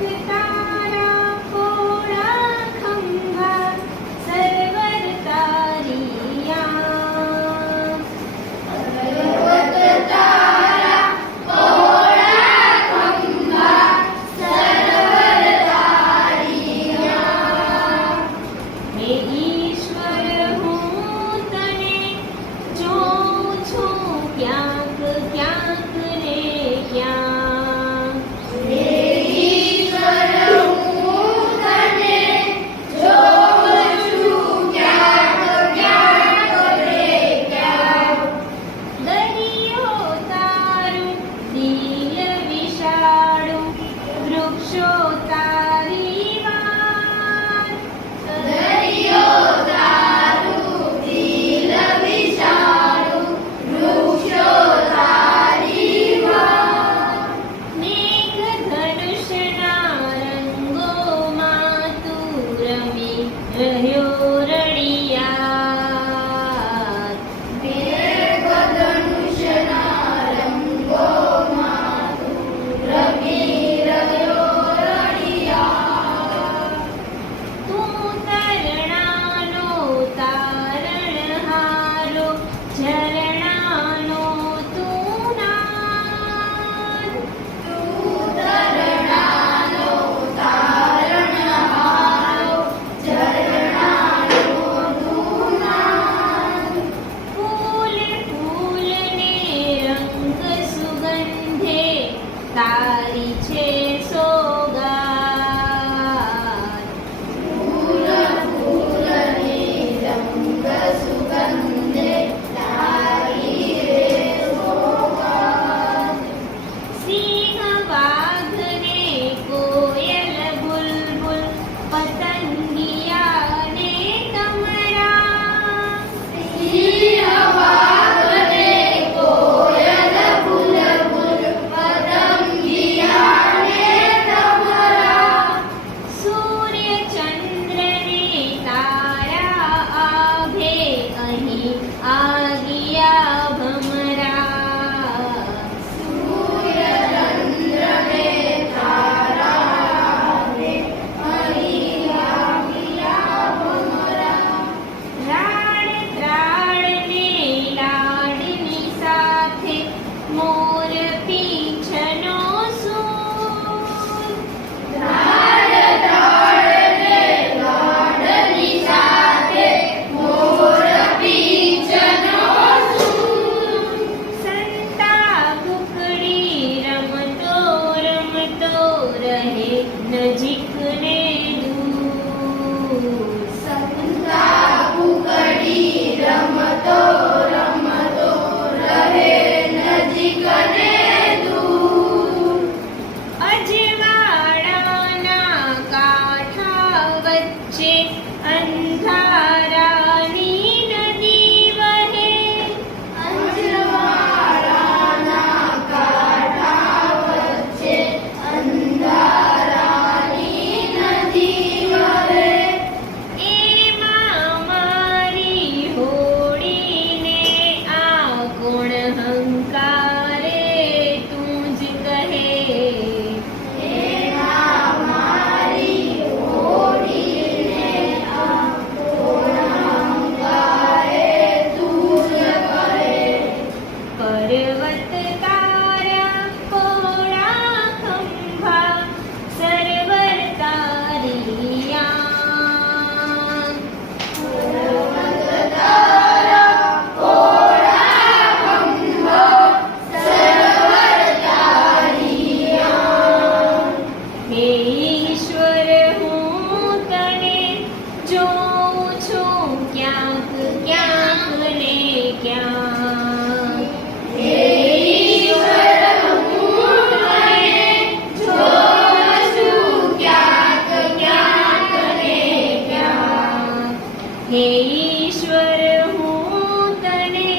Take. તારી છે. न जी पर्वत का હે ઈશ્વર હું તને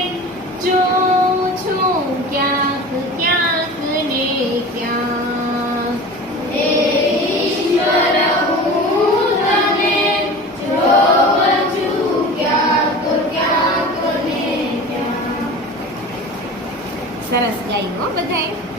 જોઉં છું ક્યાંક ક્યાંક ને ક્યાંક હે ઈશ્વર હું તને જોઉં છું ક્યાંક ક્યાંક ને ક્યાંક સરસ ગાયું હો બધાએ